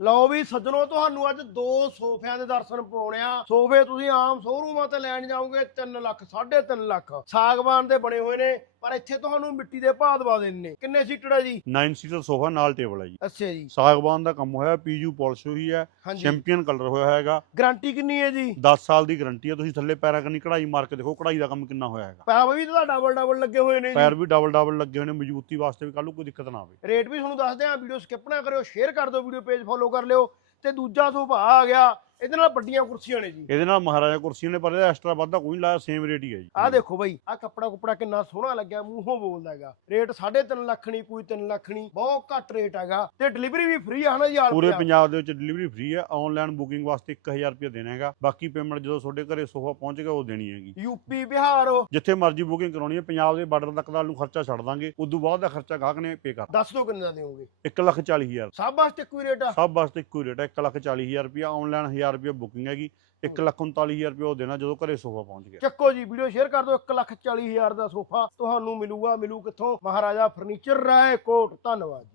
ਲਓ ਵੀ ਸੱਜਣੋ ਤੁਹਾਨੂੰ ਅੱਜ ਦੋ ਸੋਫਿਆਂ ਦੇ ਦਰਸ਼ਨ ਪਾਉਣੇ ਆ। ਸੋਫੇ ਤੁਸੀਂ ਆਮ ਸ਼ੋਰੂਮਾਂ ਤੇ ਲੈਣ ਜਾਓਗੇ 3 ਲੱਖ 3.5 ਲੱਖ। ਸਾਗਵਾਨ ਦੇ ਬਣੇ ਹੋਏ ਨੇ ਪਰ ਇੱਥੇ ਤੁਹਾਨੂੰ ਮਿੱਟੀ ਦੇ ਭਾਅ ਦਵਾ ਦੇਣੇ ਨੇ। ਕਿੰਨੇ ਸੀਟਡ ਹੈ ਜੀ? 9 ਸੀਟਰ ਸੋਫਾ ਨਾਲ ਟੇਬਲ ਹੈ ਜੀ। ਅੱਛਾ ਜੀ। ਸਾਗਵਾਨ ਦਾ ਕੰਮ ਹੋਇਆ ਪੀਯੂ ਪਾਲਿਸ਼ ਹੋਈ ਹੈ ਚੈਂਪੀਅਨ ਕਲਰ ਹੋਇਆ ਹੈਗਾ। ਗਾਰੰਟੀ ਕਿੰਨੀ ਹੈ ਜੀ? 10 ਸਾਲ ਦੀ ਗਾਰੰਟੀ ਹੈ ਤੁਸੀਂ ਥੱਲੇ ਪੈਰਾਂ ਕੰਨੀ ਕਢਾਈ ਮਾਰ ਕੇ ਦੇਖੋ ਕਢਾਈ ਦਾ ਕੰਮ ਕਿੰਨਾ ਹੋਇਆ ਹੈਗਾ। ਪੈਰ ਵੀ ਤਾਂ ਡਬਲ ਡਬਲ ਲੱਗੇ ਹੋਏ ਨੇ ਪੈਰ ਜੀ ਵੀ ਡਬਲ ਡਬਲ ਲੱਗੇ ਹੋਏ ਨੇ ਮਜ਼ਬੂਤੀ ਵਾਸਤੇ ਵੀ ਕੱਲ ਨੂੰ ਕੋਈ ਦਿੱਕਤ ਨਾ ਆਵੇ। ਰੇਟ ਵੀ ਤੁਹਾਨੂੰ ਦੱਸਦੇ ਆ ਵੀਡੀਓ ਸਕਿਪ ਨਾ ਕਰਿਓ ਸ਼ੇਅਰ ਕਰ ਦਿਓ ਵੀਡੀਓ ਪੇਜ ਫੋਲੋ ਕਰ ਲਿਓ ਤੇ ਦੂਜਾ ਸੋਫਾ ਆ ਗਿਆ। ਇਹਦੇ ਨਾਲ ਵੱਡੀਆਂ ਕੁਰਸੀਆਂ ਨੇ ਜੀ। ਇਹਦੇ ਨਾਲ ਮਹਾਰਾਜਾ ਕੁਰਸੀਆਂ ਨੇ ਪਰ ਇਹਦਾ ਐਕਸਟਰਾ ਵਾਧਾ ਕੋਈ ਨਹੀਂ ਲਾਇਆ ਸੇਮ ਰੇਟ ਹੀ ਹੈ ਜੀ। ਆਹ ਦੇਖੋ ਬਈ ਆਹ ਕੱਪੜਾ ਕੁਪੜਾ ਕਿੰਨਾ ਸੋਹਣਾ ਲੱਗਿਆ ਮੂੰਹੋਂ ਬੋਲਦਾ ਹੈਗਾ। ਰੇਟ 3.5 ਲੱਖ ਨਹੀਂ ਕੋਈ 3 ਲੱਖ ਨਹੀਂ ਬਹੁਤ ਘੱਟ ਰੇਟ ਹੈਗਾ। ਤੇ ਡਿਲੀਵਰੀ ਵੀ ਫ੍ਰੀ ਆ ਹਨਾ ਜੀ ਆਲ ਪੂਰੇ ਪੰਜਾਬ। ਦੇ ਵਿੱਚ ਡਿਲੀਵਰੀ ਫ੍ਰੀ ਹੈ ਆਨਲਾਈਨ ਬੁਕਿੰਗ ਵਾਸਤੇ 1000 ਰੁਪਏ ਦੇਣਾ ਹੈਗਾ। ਬਾਕੀ ਪੇਮੈਂਟ ਜਦੋਂ ਤੁਹਾਡੇ ਘਰੇ ਸੋਫਾ ਪਹੁੰਚ ਗਿਆ ਉਹ ਦੇਣੀ ਹੈਗੀ। ਯੂਪੀ ਬਿਹਾਰ। ਜਿੱਥੇ ਮਰਜ਼ੀ ਬੁਕਿੰਗ ਕਰਾਉਣੀ ਹੈ ਪੰਜਾਬ ਦੇ ਬਾਰਡਰ ਤੱਕ ਦਾ ਨੂੰ ਖਰਚਾ ਛੱਡ ਦਾਂਗੇ। ਉਦੋਂ ਬਾਅਦ ਦਾ ਖਰਚਾ ਗਾਹਕ ਨੇ ਪੇ ਕਰ ਦੱਸ ਦੋ ਕਿੰਨੇ ਦਾ ਦਿਓਗੇ। 1 ਲੱਖ 40 ਹਜ਼ਾਰ। ਸਭ ਵਾਸਤੇ ਕੋਈ ਰੇਟ ਆ। ਸਭ ਵਾਸਤੇ ਇੱਕੋ ਰੇਟ ਹੈ 1 ਲੱਖ 40 ਹਜ਼ਾਰ ਰੁਪਇਆ ਆਨਲਾਈਨ 1000 ਰੁਪਇਆ ਬੁਕਿੰਗ ਹੈਗੀ 1 ਲੱਖ 39 ਹਜ਼ਾਰ ਰੁਪਇਆ ਉਹ ਦੇਣਾ ਜਦੋਂ ਘਰੇ ਸੋਫਾ ਪਹੁੰਚ ਗਿਆ। ਚੱਕੋ ਜੀ ਵੀਡੀਓ ਸ਼ੇਅਰ ਕਰ ਦਿਓ 1 ਲੱਖ 40 ਹਜ਼ਾਰ ਦਾ ਸੋਫਾ ਤੁਹਾਨੂੰ ਮਿਲੂਗਾ ਮਿਲੂ ਕਿੱਥੋਂ? ਮਹਾਰਾਜਾ ਫਰਨੀਚਰ ਰਾਏ ਕੋਟ ਧੰਨਵਾਦ